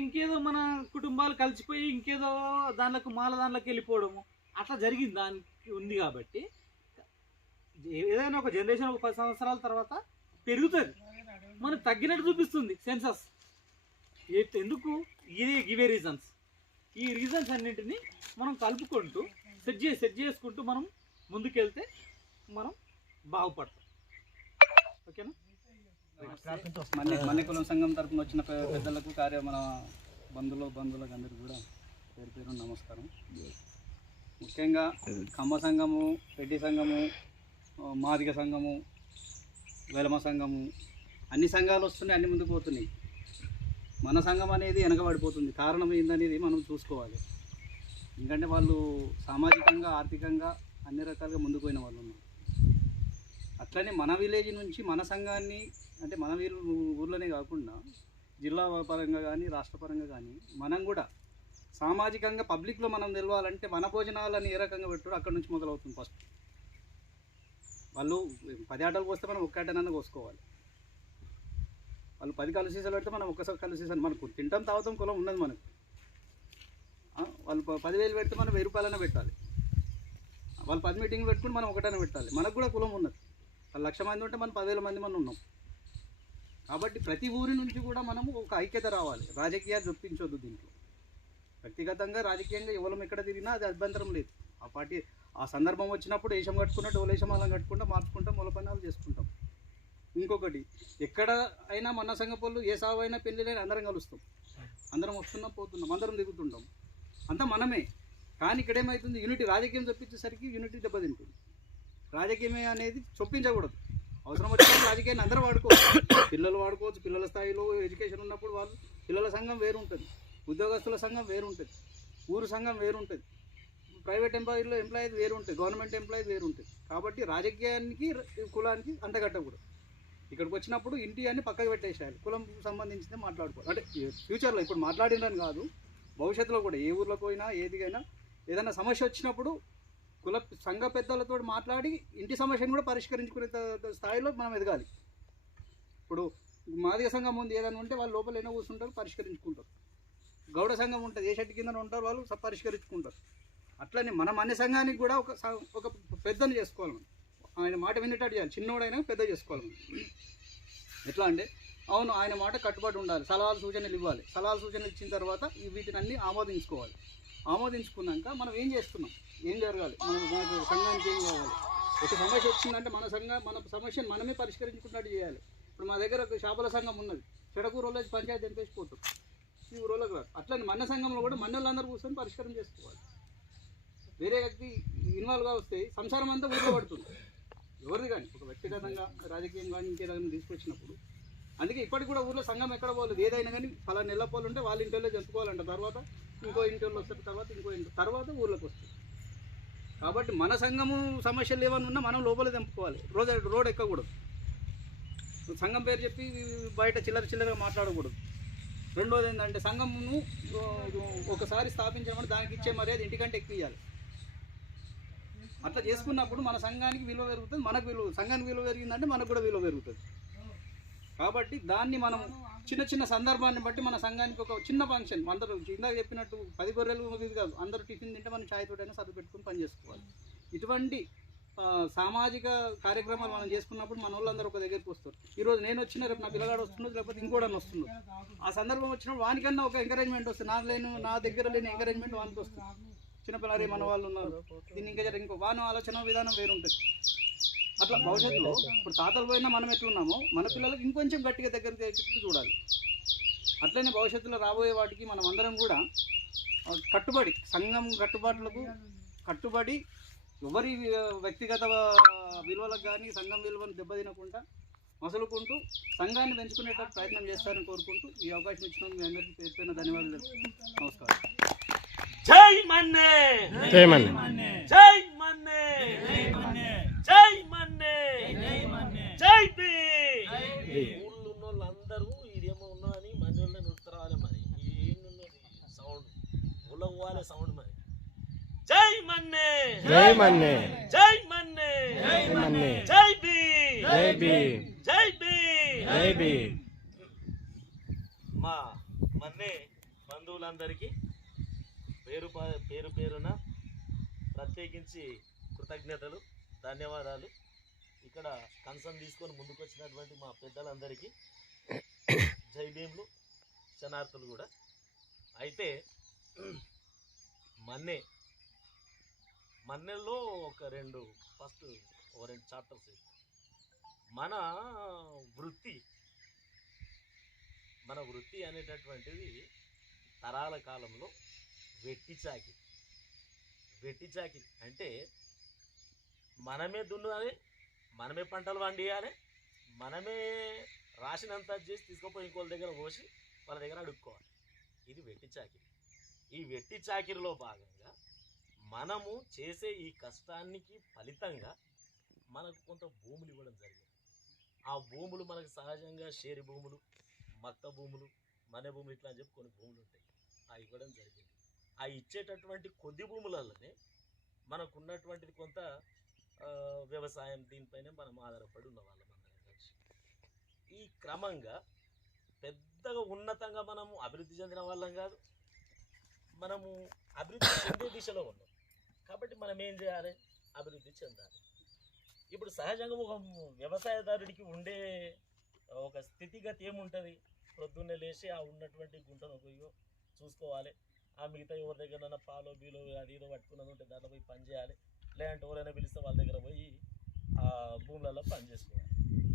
ఇంకేదో మన కుటుంబాలు కలిసిపోయి ఇంకేదో దాంట్లోకి వెళ్ళిపోవడము అట్లా జరిగింది. దానికి ఉంది కాబట్టి ఏదైనా ఒక జనరేషన్ ఒక 10 సంవత్సరాల తర్వాత పెరుగుతుంది, మనకు తగ్గినట్టు చూపిస్తుంది సెన్సస్. ఎందుకు? ఇవే రీజన్స్. ఈ రీజన్స్ అన్నింటినీ మనం కలుపుకుంటూ సెట్ చేసుకుంటూ మనం ముందుకెళ్తే మనం బాగుపడతాం. ఓకేనా? మన్య కులం సంఘం తరఫున వచ్చిన పెద్దలకు మన బంధువులకు అందరికీ కూడా పేరు నమస్కారం. ముఖ్యంగా కమ్మ సంఘము, రెడ్డి సంఘము, మాదిగ సంఘము, వెలమ సంఘము, అన్ని సంఘాలు వస్తున్నాయి, అన్ని ముందుకు పోతున్నాయి. మన సంఘం అనేది వెనకబడిపోతుంది. కారణం ఏందనేది మనం చూసుకోవాలి. ఎందుకంటే వాళ్ళు సామాజికంగా, ఆర్థికంగా అన్ని రకాలుగా ముందుకు పోయిన వాళ్ళు ఉన్నారు. అట్లనే మన విలేజ్ నుంచి మన సంఘాన్ని, అంటే మన ఊర్లోనే కాకుండా జిల్లా పరంగా కానీ రాష్ట్ర పరంగా కానీ మనం కూడా సామాజికంగా పబ్లిక్లో మనం నిలవాలంటే మన భోజనాలని ఏ రకంగా పెట్టారో అక్కడ నుంచి మొదలవుతుంది. ఫస్ట్ వాళ్ళు 10 ఆటలు పోస్తే మనం ఒక్క ఆటనన్నా కోసుకోవాలి. వాళ్ళు 10 కళ్ళు సీసాలు పెడితే మనం ఒక్కసారి కళ్ళు సీసాలు మనకు తింటాం తాగుతాం కులం ఉన్నది మనకు. వాళ్ళు 10,000 పెడితే మనం 1000 రూపాయలైనా పెట్టాలి. వాళ్ళు 10 మీటింగ్లు పెట్టుకుని మనం ఒకటైనా పెట్టాలి. మనకు కూడా కులం ఉన్నది. వాళ్ళు 1,00,000 మంది ఉంటే మనం 10,000 మంది ఉన్నాం. కాబట్టి ప్రతి ఊరి నుంచి కూడా మనము ఒక ఐక్యత రావాలి. రాజకీయాలు చొప్పించొద్దు దీంట్లో. వ్యక్తిగతంగా రాజకీయంగా ఎవరం ఎక్కడ తిరిగినా అది అభ్యంతరం లేదు. ఆ పార్టీ ఆ సందర్భం వచ్చినప్పుడు వేషం కట్టుకున్నట్టు ఓలేషం అలా కట్టుకుంటాం, మార్చుకుంటాం, మూల పనులు చేసుకుంటాం. ఇంకొకటి, ఎక్కడ అయినా మన సంఘపోళ్ళు ఏ సాగు అయినా పెళ్ళిలైనా అందరం కలుస్తాం, అందరం వస్తున్నాం పోతున్నాం, అందరం దిగుతుంటాం, అంతా మనమే. కానీ ఇక్కడ ఏమవుతుంది, యూనిటీ రాజకీయం చొప్పించేసరికి యూనిటీ దెబ్బతింటుంది. రాజకీయమే అనేది చొప్పించకూడదు. అవసరం వచ్చినప్పుడు రాజకీయాన్ని అందరూ వాడుకోవచ్చు. పిల్లలు వాడుకోవచ్చు. పిల్లల స్థాయిలో ఎడ్యుకేషన్ ఉన్నప్పుడు వాళ్ళు పిల్లల సంఘం వేరు ఉంటుంది, ఉద్యోగస్తుల సంఘం వేరు ఉంటుంది, ఊరు సంఘం వేరు ఉంటుంది, ప్రైవేట్ ఎంప్లాయీ వేరు ఉంటుంది, గవర్నమెంట్ ఎంప్లాయీ వేరు ఉంటుంది. కాబట్టి రాజకీయానికి కులానికి అంటగట్టకూడదు. ఇక్కడికి వచ్చినప్పుడు ఇంటి అన్ని పక్కకు పెట్టేసేయాలి. కులం సంబంధించిందే మాట్లాడుకోవాలి. అంటే ఫ్యూచర్లో ఇప్పుడు మాట్లాడినని కాదు, భవిష్యత్తులో కూడా ఏ ఊర్లోకి పోయినా ఏదిగైనా ఏదైనా సమస్య వచ్చినప్పుడు కుల సంఘ పెద్దలతో మాట్లాడి ఇంటి సమస్యను కూడా పరిష్కరించుకునే స్థాయిలో మనం ఎదగాలి. ఇప్పుడు మాదిగ సంఘం ఉంది ఏదైనా ఉంటే వాళ్ళు లోపల ఎన్నో కూర్చుంటారు, పరిష్కరించుకుంటారు. గౌడ సంఘం ఉంటుంది, ఏ చెట్టు కింద ఉంటారు, వాళ్ళు పరిష్కరించుకుంటారు. అట్లనే మనం అన్ని సంఘానికి కూడా ఒక పెద్దను చేసుకోవాలి. ఆయన మాట వినేటట్టు చేయాలి. చిన్నోడైనా పెద్ద చేసుకోవాలి. ఎట్లా అంటే అవును ఆయన మాట కట్టుబడి ఉండాలి, సలహాలు సూచనలు ఇవ్వాలి. సలహాలు సూచనలు ఇచ్చిన తర్వాత వీటిని అన్నీ ఆమోదించుకోవాలి. ఆమోదించుకున్నాక మనం ఏం చేస్తున్నాం, ఏం జరగాలి, మనకు సంఘానికి ఏం కావాలి. ఒక సమస్య వచ్చిందంటే మన సమస్యను మనమే పరిష్కరించుకున్నట్టు చేయాలి. ఇప్పుడు మా దగ్గర ఒక చేపల సంఘం ఉన్నది, చెడకూరు రోజు పంచాయతీ ఎంపేసిపోతాం, ఈ రోజులకు రాదు. అట్లనే మన సంఘంలో కూడా మన్నోళ్ళందరూ కూర్చొని పరిష్కారం చేసుకోవాలి. వేరే వ్యక్తి ఇన్వాల్వ్గా వస్తే సంసారం అంతా ఊళ్ళో పడుతుంది. ఎవరిది కానీ ఒక వ్యక్తిగతంగా రాజకీయం కానీ ఇంకేదైనా తీసుకొచ్చినప్పుడు. అందుకే ఇప్పటికి కూడా ఊళ్ళో సంఘం ఎక్కడ పోలేదు. ఏదైనా కానీ ఫలానా నెలపోలు ఉంటే వాళ్ళ ఇంట్లో జరుపుకోవాలంట, తర్వాత ఇంకో ఇంటి వాళ్ళు వస్తారు, తర్వాత ఇంకో ఇంటి, తర్వాత ఊళ్ళోకి వస్తారు. కాబట్టి మన సంఘము సమస్యలు ఏమైనా ఉన్నా మనం లోపల తెంపుకోవాలి. రోడ్ ఎక్కకూడదు. సంఘం పేరు చెప్పి బయట చిల్లరగా మాట్లాడకూడదు. రెండోది ఏంటంటే సంఘమును ఒకసారి స్థాపించడం దానికి ఇచ్చే మర్యాద ఇంటికంటే ఎక్కువ ఇవ్వాలి. అట్లా చేసుకున్నప్పుడు మన సంఘానికి విలువ పెరుగుతుంది, మనకు విలువ, సంఘానికి విలువ పెరిగిందంటే మనకు కూడా విలువ పెరుగుతుంది. కాబట్టి దాన్ని మనం చిన్న చిన్న సందర్భాన్ని బట్టి మన సంఘానికి ఒక చిన్న ఫంక్షన్, అందరూ ఇందాక చెప్పినట్టు 10 గొర్రెలు ఇది కాదు, అందరూ టిఫిన్ తింటే మనం ఛాయ్ తోటైనా సర్దు పెట్టుకుని పని చేసుకోవాలి. ఇటువంటి సామాజిక కార్యక్రమాలు మనం చేసుకున్నప్పుడు మన వాళ్ళందరూ ఒక దగ్గరికి వస్తారు. ఈరోజు నేను వచ్చిన, రేపు నా పిల్లగాడు వస్తున్నాడు, లేకపోతే ఇంకోటి వస్తున్నాడు. ఆ సందర్భం వచ్చినప్పుడు వానికన్నా ఒక ఎంకరేజ్మెంట్ వస్తుంది, నా దగ్గర లేని ఎంకరేజ్మెంట్ వానికి వస్తుంది. చిన్నపిల్లలే మన వాళ్ళు ఉన్నారు, దీన్ని ఇంకా ఇంకో వాని ఆలోచన విధానం వేరుంటుంది. అట్లా భవిష్యత్తులో ఇప్పుడు తాతలు పోయినా మనం ఎట్లున్నామో మన పిల్లలకు ఇంకొంచెం గట్టిగా దగ్గర తెచ్చి చూడాలి. అట్లనే భవిష్యత్తులో రాబోయే వాటికి మనం అందరం కూడా కట్టుబడి, సంఘం కట్టుబాట్లకు కట్టుబడి, ఎవరి వ్యక్తిగత విలువలకు కానీ సంఘం విలువను దెబ్బతినకుండా మసలుకుంటూ సంఘాన్ని పెంచుకునేటట్టు ప్రయత్నం చేస్తారని కోరుకుంటూ ఈ అవకాశం ఇచ్చినందుకు మీ అందరికీ పేరుపైన ధన్యవాదాలు. నమస్కారం. జై మన్నే, జై మన్నే, జై మన్నే, జై మన్నే, జై బి. ఊళ్ళో ఉన్న వాళ్ళందరూ ఇదేమో ఉన్నా అని మన వాళ్ళని ఉత్తరాలి. మరి ఏంటన్నది సౌండ్ ఊళ్ళో పోవాలి సౌండ్. మరి జై మన్నే, జై మన్నే, జై మన్నే, జై మన్నే, జై బి, జై బి, జై బి, జై బి. మా మన్నే బంధువులందరికీ పేరు పేరున ప్రత్యేకించి కృతజ్ఞతలు, ధన్యవాదాలు. ఇక్కడ కన్సర్న్ తీసుకొని ముందుకు వచ్చినటువంటి మా పెద్దలందరికీ జై భీములు, శనార్థులు కూడా. అయితే మన్నెల్లో ఒక రెండు చాప్టర్స్. మన వృత్తి అనేటటువంటిది తరాల కాలంలో వెట్టి చాకిరి అంటే మనమే దున్నాలి, మనమే పంటలు పండియాలి, మనమే రాసినంత చేసి తీసుకుపోయి ఇంకోళ్ళ దగ్గర పోసి వాళ్ళ దగ్గర అడుక్కోవాలి. ఇది వెట్టి చాకిరి. ఈ వెట్టి చాకిరిలో భాగంగా మనము చేసే ఈ కష్టానికి ఫలితంగా మనకు కొంత భూములు ఇవ్వడం జరిగింది. ఆ భూములు మనకు సహజంగా షేరి భూములు, మక్క భూములు, మన భూములు ఇట్లా అని చెప్పి కొన్ని భూములు ఉంటాయి. ఆ ఇవ్వడం జరిగింది. ఆ ఇచ్చేటటువంటి కొద్ది భూములలోనే మనకున్నటువంటిది కొంత వ్యవసాయం, దీనిపైనే మనం ఆధారపడి ఉన్న వాళ్ళం అందరం కలిసి. ఈ క్రమంగా పెద్దగా ఉన్నతంగా మనము అభివృద్ధి చెందిన వాళ్ళం కాదు, మనము అభివృద్ధి చెందే దిశలో ఉన్నాం. కాబట్టి మనం ఏం చేయాలి? అభివృద్ధి చెందాలి. ఇప్పుడు సహజంగా ఒక వ్యవసాయదారుడికి ఉండే ఒక స్థితిగతి ఏముంటుంది? పొద్దున్నే లేచి ఆ ఉన్నటువంటి గుంటను పోయి చూసుకోవాలి, ఆ మిగతా ఎవరి దగ్గర పాలో బీలో అది ఏదో పట్టుకున్నది ఉంటే దాంట్లో పోయి పని చేయాలి, లేదంటే ఎవరైనా పిలిస్తే వాళ్ళ దగ్గర పోయి ఆ భూములలో పని చేసుకోవాలి.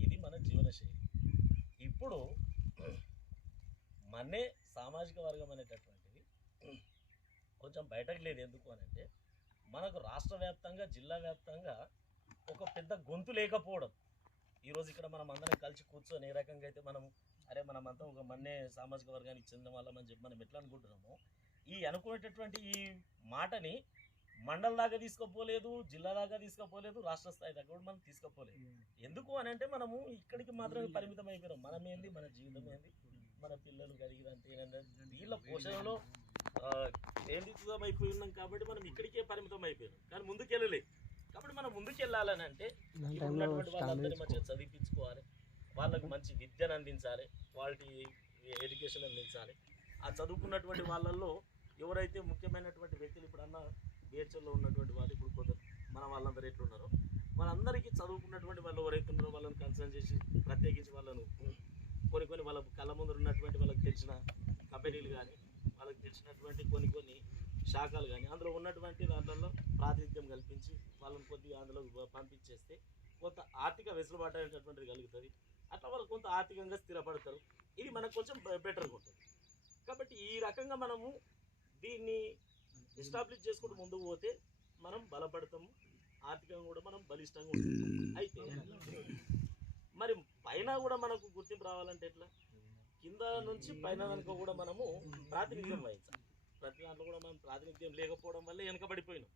ఇది మన జీవనశైలి. ఇప్పుడు మన్నే సామాజిక వర్గం అనేటటువంటిది కొంచెం బయటకు లేదు. ఎందుకు అని అంటే మనకు రాష్ట్ర వ్యాప్తంగా, జిల్లా వ్యాప్తంగా ఒక పెద్ద గొంతు లేకపోవడం. ఈరోజు ఇక్కడ మనం అందరం కలిసి కూర్చొని ఏ రకంగా అయితే మనమంతా ఒక మన్నే సామాజిక వర్గానికి చెందిన వాళ్ళమని చెప్పి మనం ఎట్లా అనుకుంటున్నామో, ఈ అనుకునేటటువంటి ఈ మాటని మండల దాకా తీసుకుపోలేదు, జిల్లా దాకా తీసుకుపోలేదు, రాష్ట్ర స్థాయి దాకా కూడా మనం తీసుకుపోలేదు. ఎందుకు అని అంటే మనము ఇక్కడికి మాత్రమే పరిమితం అయిపోయినాం. మనమేంది, మన జీవితం ఏంది, మన పిల్లలు కలిగినంత ఏంటంటే వీళ్ళ పోషణలో కేంద్రీకృతం అయిపోయి ఉన్నాం. కాబట్టి మనం ఇక్కడికే పరిమితం అయిపోయినాం, కానీ ముందుకెళ్ళలేదు. కాబట్టి మనం ముందుకెళ్ళాలని అంటే ఉన్నటువంటి వాళ్ళందరినీ మంచిగా చదివించుకోవాలి, వాళ్ళకు మంచి విద్యను అందించాలి, క్వాలిటీ ఎడ్యుకేషన్ అందించాలి. ఆ చదువుకున్నటువంటి వాళ్ళల్లో ఎవరైతే ముఖ్యమైనటువంటి వ్యక్తులు ఇప్పుడు అన్న బిహెచ్ఎల్లో ఉన్నటువంటి వాళ్ళు, ఇప్పుడు కొందరు మన వాళ్ళందరూ ఎట్లున్నారో వాళ్ళందరికీ చదువుకున్నటువంటి వాళ్ళు ఎవరైతే ఉన్నారో వాళ్ళని కన్సర్న్ చేసి ప్రత్యేకించి వాళ్ళను కొన్ని వాళ్ళ కళ్ళ ముందు ఉన్నటువంటి వాళ్ళకి తెలిసిన కంపెనీలు కానీ, వాళ్ళకి తెలిసినటువంటి కొన్ని శాఖలు కానీ అందులో ఉన్నటువంటి దాంట్లో ప్రాతినిధ్యం కల్పించి వాళ్ళని కొద్దిగా అందులో పంపించేస్తే కొంత ఆర్థిక వెసులుబాటు అనేటటువంటిది కలుగుతుంది. అట్లా వాళ్ళు కొంత ఆర్థికంగా స్థిరపడతారు. ఇది మనకు కొంచెం బెటర్గా ఉంటుంది. కాబట్టి ఈ రకంగా మనము దీన్ని ఎస్టాబ్లిష్ చేసుకుంటూ ముందుకు పోతే మనం బలపడతాము, ఆర్థికంగా కూడా మనం బలిష్టంగా ఉంటాం. అయితే మరి పైన కూడా మనకు గుర్తింపు రావాలంటే ఎట్లా? కింద నుంచి పైన దానికి కూడా మనము ప్రాతినిధ్యం వహించాలి. ప్రతి దాంట్లో కూడా మనం ప్రాతినిధ్యం లేకపోవడం వల్ల వెనకబడిపోయినాం.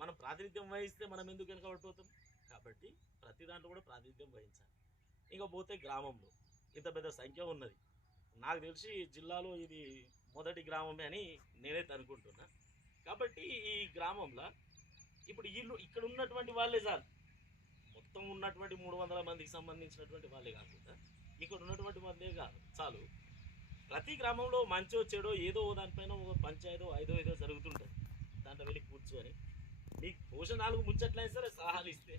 మనం ప్రాతినిధ్యం వహిస్తే మనం ఎందుకు వెనకబడిపోతాం? కాబట్టి ప్రతి దాంట్లో కూడా ప్రాతినిధ్యం వహించాలి. ఇంకా పోతే గ్రామంలో ఇంత పెద్ద సంఖ్య ఉన్నది. నాకు తెలిసి జిల్లాలో ఇది మొదటి గ్రామమే అని నేనైతే అనుకుంటున్నా. కాబట్టి ఈ గ్రామంలో ఇప్పుడు వీళ్ళు ఇక్కడ ఉన్నటువంటి వాళ్ళే సార్, మొత్తం ఉన్నటువంటి 300 మందికి సంబంధించినటువంటి వాళ్ళే కాకుండా ఇక్కడ ఉన్నటువంటి వాళ్ళే కాదు చాలు, ప్రతి గ్రామంలో మంచో చెడో ఏదో దానిపైన ఒక పంచాయతీ ఐదో జరుగుతుంటుంది. దాంట్లో వెళ్ళి కూర్చొని మీకు పోషణాలకు ముచ్చట్లయినా సరే సలహాలు ఇస్తే,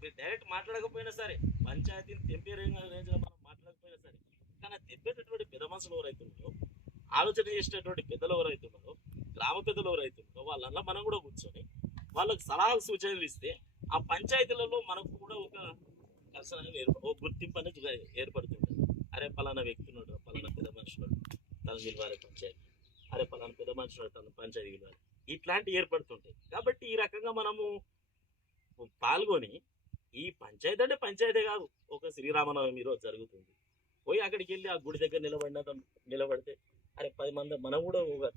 మీరు డైరెక్ట్ మాట్లాడకపోయినా సరే, పంచాయతీని తెంపే రేంజ్లో మనం మాట్లాడకపోయినా సరే, కానీ తెంపేటటువంటి పెద్ద మనుషులు ఎవరైతున్నారో, ఆలోచన చేసేటటువంటి పెద్దలు ఎవరైతున్నారో, గ్రామ పెద్దలు ఎవరైతున్నారో వాళ్ళల్లో మనం కూడా కూర్చొని వాళ్ళకి సలహాలు సూచనలు ఇస్తే ఆ పంచాయతీలలో మనకు కూడా ఒక కర్షణ ఒక గుర్తింపు అనేది ఏర్పడుతుంటుంది. అరే పలానా వ్యక్తి ఉన్నాడు, పలానా పెద్ద మనుషులు తను గెలవాలి పంచాయతీ, అరే పలానా పెద్ద మనుషులు తను పంచాయతీ గెలవాలి, ఇట్లాంటివి ఏర్పడుతుంటాయి. కాబట్టి ఈ రకంగా మనము పాల్గొని, ఈ పంచాయతీ అంటే పంచాయతీ కాదు, ఒక శ్రీరామనవమి రోజు జరుగుతుంది, పోయి అక్కడికి వెళ్ళి ఆ గుడి దగ్గర నిలబడితే అరే 10 మంది మనం కూడా ఒక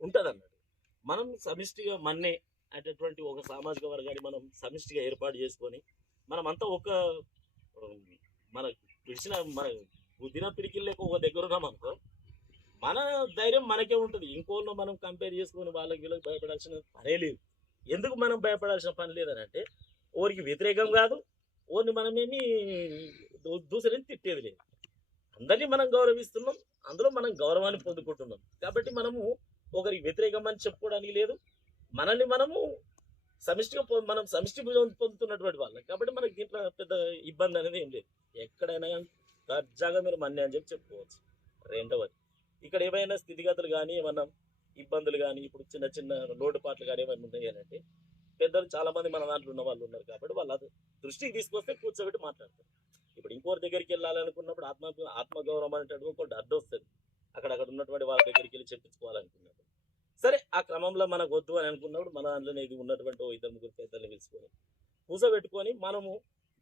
ఉంటుంది అన్నట్టు. మనం సమిష్టిగా మన్నే అనేటటువంటి ఒక సామాజిక వర్గాన్ని మనం సమిష్టిగా ఏర్పాటు చేసుకొని మనమంతా ఒక మన పిలిచిన మన బుద్ధిన పిడికిళ్ళకి ఒక దగ్గర ఉన్నాం అనుకో, మన ధైర్యం మనకే ఉంటుంది. ఇంకోళ్ళు మనం కంపేర్ చేసుకొని వాళ్ళకి వీళ్ళకి భయపడాల్సిన పనే లేదు. ఎందుకు మనం భయపడాల్సిన పని లేదని అంటే, ఓరికి వ్యతిరేకం కాదు, ఓరిని మనమేమి దూసరిని తిట్టేది లేదు. అందరినీ మనం గౌరవిస్తున్నాం, అందులో మనం గౌరవాన్ని పొందుకుంటున్నాం. కాబట్టి మనము ఒకరికి వ్యతిరేకం అని చెప్పుకోవడానికి లేదు. మనల్ని మనము మనం సమిష్టి పొందుతున్నటువంటి వాళ్ళం. కాబట్టి మనకి దీంట్లో పెద్ద ఇబ్బంది అనేది ఏం లేదు. ఎక్కడైనా దర్జాగా మీరు మన్నే అని చెప్పుకోవచ్చు. రెండవది, ఇక్కడ ఏమైనా స్థితిగతులు కానీ ఏమన్నా ఇబ్బందులు కానీ, ఇప్పుడు చిన్న చిన్న లోటుపాట్లు కానీ ఏమైనా ఉన్నాయి అంటే, పెద్దలు చాలా మంది మన దాంట్లో ఉన్న వాళ్ళు ఉన్నారు కాబట్టి వాళ్ళ దృష్టికి తీసుకొస్తే కూర్చోబెట్టి మాట్లాడతారు. ఇప్పుడు ఇంకోరి దగ్గరికి వెళ్ళాలనుకున్నప్పుడు ఆత్మగౌరవం అనేటటువంటి ఒకటి అడ్డు వస్తుంది. అక్కడ ఉన్నటువంటి వాళ్ళ దగ్గరికి వెళ్ళి చెప్పించుకోవాలనుకున్నప్పుడు, సరే ఆ క్రమంలో మనకు వద్దు అని అనుకున్నప్పుడు మన దాంట్లోనే ఇది ఉన్నటువంటి 2-3 పెద్దలు పిలుచుకొని కూర్చోబెట్టుకొని మనము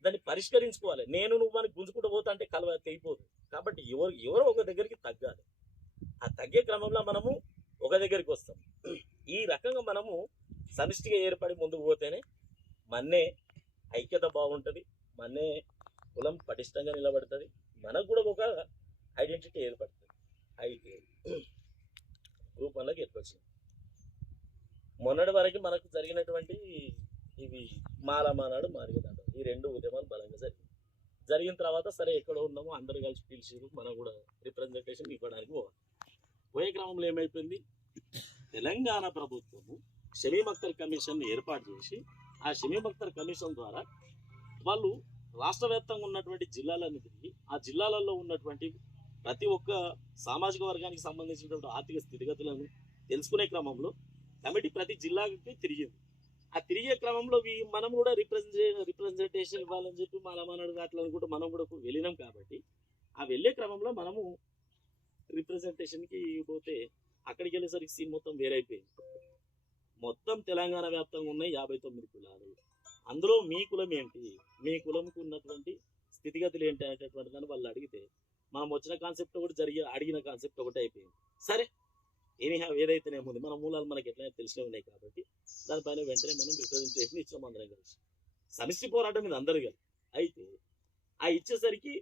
దాన్ని పరిష్కరించుకోవాలి. నువ్వు మనకి గుంజుకుంటూ పోతా అంటే కలవ తెగిపోదు. కాబట్టి ఎవరో ఒక దగ్గరికి తగ్గాలి. ఆ తగ్గే క్రమంలో మనము ఒక దగ్గరికి వస్తాం. ఈ రకంగా మనము సమిష్టిగా ఏర్పడి ముందుకు పోతేనే మన్నే ఐక్యత బాగుంటుంది, మన్నే కులం పటిష్టంగా నిలబడుతుంది, మనకు కూడా ఒక ఐడెంటిటీ ఏర్పడుతుంది. అయితే గ్రూప్ 1లోకి ఏర్పరిచింది. మొన్నటి వరకు మనకు జరిగినటువంటి ఇవి మాలమానాడు మాదిగదండ, ఈ 2 ఉద్యమాలు బలంగా జరిగిన తర్వాత సరే ఎక్కడ ఉన్నామో అందరూ కలిసి పిలిచి మనం కూడా రిప్రజెంటేషన్ ఇవ్వడానికి పోయే క్రమంలో ఏమైపోయింది, తెలంగాణ ప్రభుత్వము షమీమ్ అఖ్తర్ కమిషన్ ఏర్పాటు చేసి, ఆ షమీమ్ అఖ్తర్ కమిషన్ ద్వారా వాళ్ళు రాష్ట్ర వ్యాప్తంగా ఉన్నటువంటి జిల్లాలను తిరిగి, ఆ జిల్లాలలో ఉన్నటువంటి ప్రతి ఒక్క సామాజిక వర్గానికి సంబంధించినటువంటి ఆర్థిక స్థితిగతులను తెలుసుకునే క్రమంలో కమిటీ ప్రతి జిల్లాకి తిరిగింది. ఆ తిరిగే క్రమంలో మనం కూడా రిప్రజెంటేషన్ ఇవ్వాలని చెప్పి మాలమానాడు అట్లా అనుకుంటూ మనం కూడా వెళ్ళినాం. కాబట్టి ఆ వెళ్ళే క్రమంలో మనము రిప్రజెంటేషన్కి పోతే అక్కడికి వెళ్ళేసరికి సీన్ మొత్తం వేరైపోయింది. మొత్తం తెలంగాణ వ్యాప్తంగా ఉన్నాయి 59 కులాలు. అందులో మీ కులం ఏంటి, మీ కులంకు ఉన్నటువంటి స్థితిగతులు ఏంటి అనేటటువంటి దాన్ని వాళ్ళు అడిగితే మనం వచ్చిన కాన్సెప్ట్ ఒకటి అడిగిన కాన్సెప్ట్ ఒకటి అయిపోయింది. సరే ఎనీహా ఏదైతేనేముంది, మన మూలాలు మనకి ఎట్లయినా తెలిసినవి ఉన్నాయి కాబట్టి దానిపైన వెంటనే మనం రిప్రజెంటేషన్ ఇచ్చాం అందరం కలిసి. సమిష్టి పోరాటం మీద అందరు కలిసి. అయితే ఆ ఇచ్చేసరికి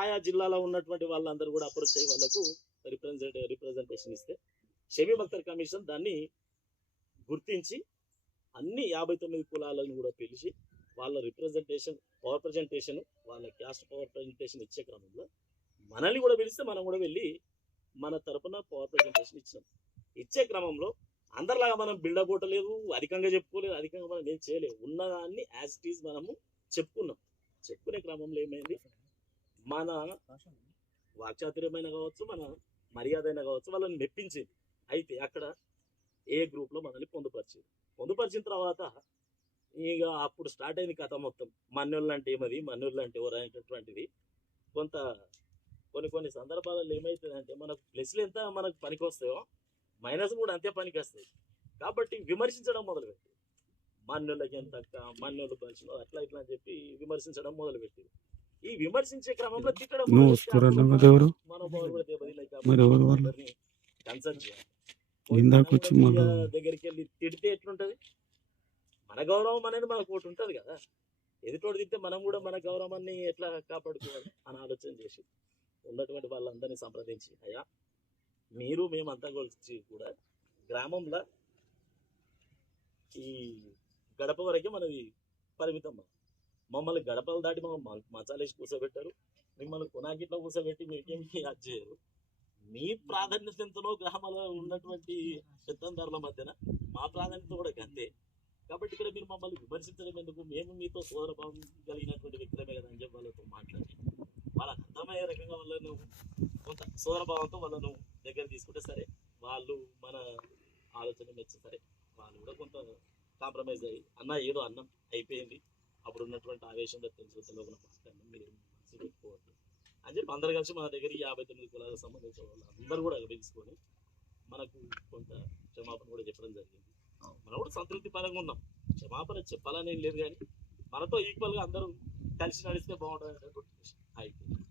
ఆయా జిల్లాలో ఉన్నటువంటి వాళ్ళందరూ కూడా అప్రోచ్ అయ్యి వాళ్ళకు రిప్రజెంటేషన్ ఇస్తే షమీమ్ అఖ్తర్ కమిషన్ దాన్ని గుర్తించి అన్ని 59 కులాలను కూడా పిలిచి వాళ్ళ పవర్ ప్రజెంటేషన్ వాళ్ళ క్యాస్ట్ పవర్ ప్రజెంటేషన్ ఇచ్చే క్రమంలో మనల్ని కూడా పిలిస్తే మనం కూడా వెళ్ళి మన తరపున పవర్ ప్రజెంటేషన్ ఇచ్చాం. ఇచ్చే క్రమంలో అందరిలాగా మనం బిల్డప్ కొట్టలేదు, అధికంగా చెప్పుకోలేదు, అధికంగా మనం ఏం చేయలేదు. ఉన్నదాన్ని యాజ్ ఇట్ ఈజ్ మనము చెప్పుకున్నాం. చెప్పుకునే క్రమంలో ఏమైంది, మన వాక్చాతుర్యమైన కావచ్చు, మన మర్యాద అయినా కావచ్చు, వాళ్ళని మెప్పించింది. అయితే అక్కడ ఏ గ్రూప్లో మనల్ని పొందుపరిచిన తర్వాత ఇక అప్పుడు స్టార్ట్ అయింది కథ మొత్తం. మన్నోళ్ళు అంటే ఏమది, మన్నోళ్ళు అంటే ఎవరు అనేటటువంటిది కొన్ని సందర్భాలలో ఏమవుతుందంటే మనకు ప్లస్లు ఎంత మనకు పనికి వస్తాయో మైనస్ కూడా అంతే పనికి వస్తాయి. కాబట్టి విమర్శించడం మొదలుపెట్టి మన్నోళ్ళకి ఎంత మన్నోళ్ళు పరిచిన అట్లా ఇట్లా అని చెప్పి విమర్శించడం మొదలుపెట్టి ఈ విమర్శించే క్రమంలో తిట్టడం మనోభావాలు కూడా దెబ్బతిన్నాయి. కన్సల్ట్ చేయాలి. దగ్గరికి వెళ్ళి తిడితే ఎట్లుంటది, మన గౌరవం అనేది మనకు ఒకటి ఉంటుంది కదా, ఎదుటోడు తింటే మనం కూడా మన గౌరవాన్ని ఎట్లా కాపాడుకోవాలి అని ఆలోచన చేసి ఉన్నటువంటి వాళ్ళందరినీ సంప్రదించి, అయ్యా మీరు మేమంతా కలిసి కూడా గ్రామంలో ఈ గడప వరకే మనది పరిమితం. మమ్మల్ని గడపలు దాటి మచాలేసి కూర్చోబెట్టారు, మిమ్మల్ని కొనాకిట్లో కూర్చోబెట్టి మీకేమి అది చేయరు. మీ ప్రాధాన్యత ఎంతనో గ్రామాల్లో ఉన్నటువంటి పెత్తందారుల మధ్యన మా ప్రాధాన్యత కూడా అంతే. కాబట్టి ఇక్కడ మీరు మమ్మల్ని విమర్శించడం ఎందుకు? మేము మీతో సోదరభావం కలిగినటువంటి వ్యక్తులమే కదా అని చెప్పి వాళ్ళతో మాట్లాడి వాళ్ళకి అర్థమయ్యే రకంగా వాళ్ళను కొంత సోదరభావంతో వాళ్ళను దగ్గర తీసుకుంటే సరే, వాళ్ళు మన ఆలోచన మెచ్చి సరే వాళ్ళు కూడా కొంత కాంప్రమైజ్ అయ్యి అన్న ఏదో అన్నం అయిపోయింది, అప్పుడు ఉన్నటువంటి ఆవేశంలో తెలుసు తెలియకుండా మాట్లాడినాం, మీరు మనసు పెట్టుకోవద్దు అని చెప్పి అందరు కలిసి మన దగ్గర 59 కులాలకు సంబంధించిన వాళ్ళు అందరూ కూడా పిలుచుకొని మనకు కొంత క్షమాపణ కూడా చెప్పడం జరిగింది. మనం కూడా సంతృప్తి పరంగా ఉన్నాం. క్షమాపణ చెప్పాలని ఏం లేదు, కానీ మనతో ఈక్వల్గా అందరూ కలిసి నడిస్తే బాగుంటుంది. అయిపోయింది.